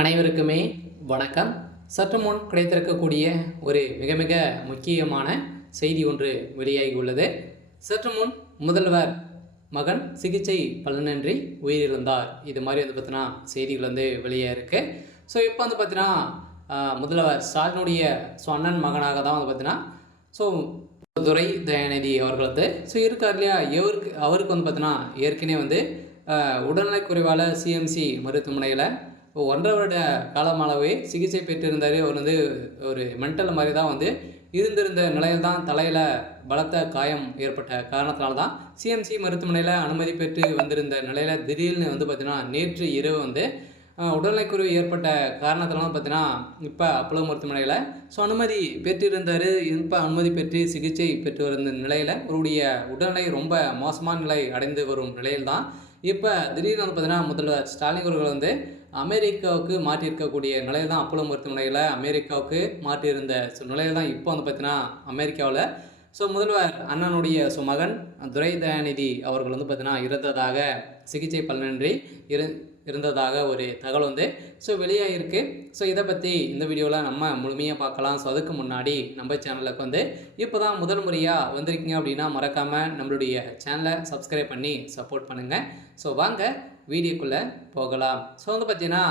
அனைவருக்குமே வணக்கம். சற்று முன் கிடைத்திருக்கக்கூடிய ஒரு மிக மிக முக்கியமான செய்தி ஒன்று வெளியாகி உள்ளது. சற்று முன் முதல்வர் மகன் சிகிச்சை பலனின்றி உயிரிழந்தார். இது மாதிரி பார்த்தீங்கன்னா செய்திகள் வெளியே இருக்கு. ஸோ இப்போ பார்த்தீங்கன்னா முதல்வர் ஸ்டாலினுடைய அண்ணன் மகனாக தான் பார்த்தீங்கன்னா துரை தயாநிதி அவர்கள் இருக்கார் இல்லையா. அவருக்கு பார்த்தீங்கன்னா ஏற்கனவே உடல்நலை குறைவால் சிஎம்சி மருத்துவமனையில் 1.5 வருட காலமாகவே சிகிச்சை பெற்றிருந்தார். அவர் ஒரு மென்டல் மாதிரி தான் இருந்திருந்த நிலையில் தான் தலையில் பலத்த காயம் ஏற்பட்ட காரணத்தினால தான் சிஎம்சி மருத்துவமனையில் அனுமதி பெற்று வந்திருந்த நிலையில் திடீர்னு பார்த்தீங்கன்னா நேற்று இரவு உடல்நலைக்குறைவு ஏற்பட்ட காரணத்தினால பார்த்தீங்கன்னா இப்போ அப்போலோ மருத்துவமனையில் அனுமதி பெற்றிருந்தார். இப்போ அனுமதி பெற்று சிகிச்சை பெற்று வந்த நிலையில் அவருடைய உடல்நிலை ரொம்ப மோசமான நிலை அடைந்து வரும் நிலையில் தான் இப்போ திடீர்னு பார்த்தீங்கன்னா முதல்வர் ஸ்டாலின் அவர்கள் அமெரிக்காவுக்கு மாற்றியிருக்கக்கூடிய நிலையில் தான் அப்போலோ மருத்துவமனையில் அமெரிக்காவுக்கு மாற்றியிருந்த நிலையில் தான் இப்போ பார்த்தீங்கன்னா அமெரிக்காவில் முதல்வர் அண்ணனுடைய மகன் துரை தயாநிதி அவர்கள் பார்த்தீங்கன்னா இறந்ததாக சிகிச்சை பலனின்றி இருந்ததாக ஒரு தகவல் வெளியாகிருக்கு. இதை பற்றி இந்த வீடியோவில் நம்ம முழுமையாக பார்க்கலாம். அதுக்கு முன்னாடி நம்ம சேனலுக்கு இப்போ தான் முதல் முறையாக வந்திருக்கீங்க அப்படின்னா மறக்காமல் நம்மளுடைய சேனலை சப்ஸ்கிரைப் பண்ணி சப்போர்ட் பண்ணுங்கள். வாங்க வீடியோக்குள்ளே போகலாம். பார்த்தீங்கன்னா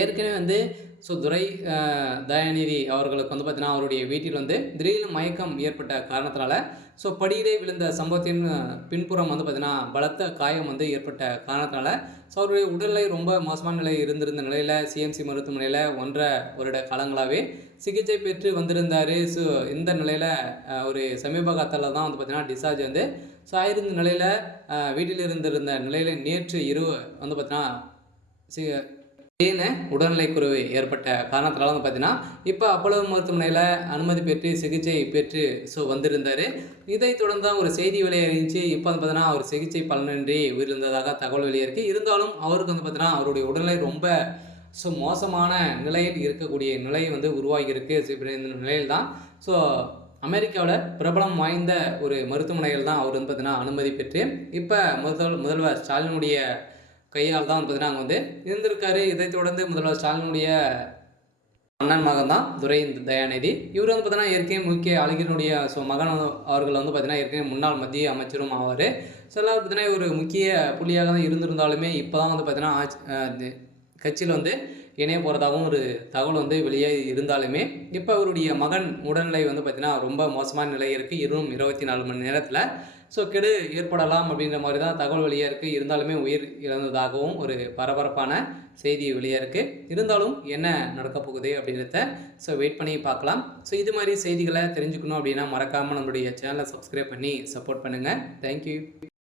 ஏற்கனவே துரை தயாநிதி அவர்களுக்கு பார்த்தீங்கன்னா அவருடைய வீட்டில் திடீர்னு மயக்கம் ஏற்பட்ட காரணத்தினால படியிலே விழுந்த சம்பவத்தின் பின்புறம் பார்த்தீங்கன்னா பலத்த காயம் ஏற்பட்ட காரணத்தினால அவருடைய உடல்நிலை ரொம்ப மோசமான நிலை இருந்திருந்த நிலையில் சிஎம்சி மருத்துவமனையில் 1.5 வருட காலங்களாகவே சிகிச்சை பெற்று வந்திருந்தார். இந்த நிலையில் ஒரு சமீப காலத்தில் தான் பார்த்தீங்கன்னா டிஸ்சார்ஜ் ஆயிருந்த நிலையில் வீட்டில் இருந்திருந்த நிலையில் நேற்று இரவு பார்த்தீங்கன்னா உடல்நிலை குறைவு ஏற்பட்ட காரணத்தினால பார்த்தீங்கன்னா இப்போ அப்போலோ மருத்துவமனையில் அனுமதி பெற்று சிகிச்சை பெற்று வந்திருந்தார். இதை தொடர்ந்து தான் ஒரு செய்தி வெளியாகிருந்துச்சு. இப்போ பார்த்தீங்கன்னா அவர் சிகிச்சை பலனின்றி உயிரிழந்ததாக தகவல் வெளியாயிருக்கு. இருந்தாலும் அவருக்கு பார்த்தீங்கன்னா அவருடைய உடல்நிலை ரொம்ப மோசமான நிலையில் இருக்கக்கூடிய நிலை உருவாகியிருக்கு. இந்த நிலையில் தான் அமெரிக்காவில் பிரபலம் வாய்ந்த ஒரு மருத்துவமனையில் தான் அவர் பார்த்தீங்கன்னா அனுமதி பெற்று இப்போ முதல்வர் ஸ்டாலினுடைய கையால் தான் பார்த்தீங்கன்னா அங்கே இருந்திருக்காரு. இதை தொடர்ந்து முதல்வர் ஸ்டாலினுடைய அண்ணன் மகன் தான் துரை தயாநிதி. இவர் பார்த்தீங்கன்னா ஏற்கனவே முக்கிய அழகினுடைய மகன் அவர்கள் பார்த்தீங்கன்னா ஏற்கனவே முன்னாள் மத்திய அமைச்சரும் ஆவார். எல்லாரும் பார்த்தீங்கன்னா ஒரு முக்கிய புள்ளியாக தான் இருந்திருந்தாலுமே இப்போ தான் பார்த்தீங்கன்னா கட்சியில் இணைய போகிறதாகவும் ஒரு தகவல் வெளியே இருந்தாலுமே இப்போ அவருடைய மகன் உடல்நிலை பார்த்தீங்கன்னா ரொம்ப மோசமான நிலை இருக்குது. இன்னும் 24 மணி நேரத்தில் கெடு ஏற்படலாம் அப்படின்ற மாதிரி தான் தகவல் வெளியே இருக்குது. இருந்தாலுமே உயிர் இழந்ததாகவும் ஒரு பரபரப்பான செய்தி வெளியே இருக்குது. இருந்தாலும் என்ன நடக்க போகுது அப்படின்றத வெயிட் பண்ணி பார்க்கலாம். இது மாதிரி செய்திகளை தெரிஞ்சுக்கணும் அப்படின்னா மறக்காமல் நம்மளுடைய சேனலை சப்ஸ்கிரைப் பண்ணி சப்போர்ட் பண்ணுங்கள். தேங்க்யூ.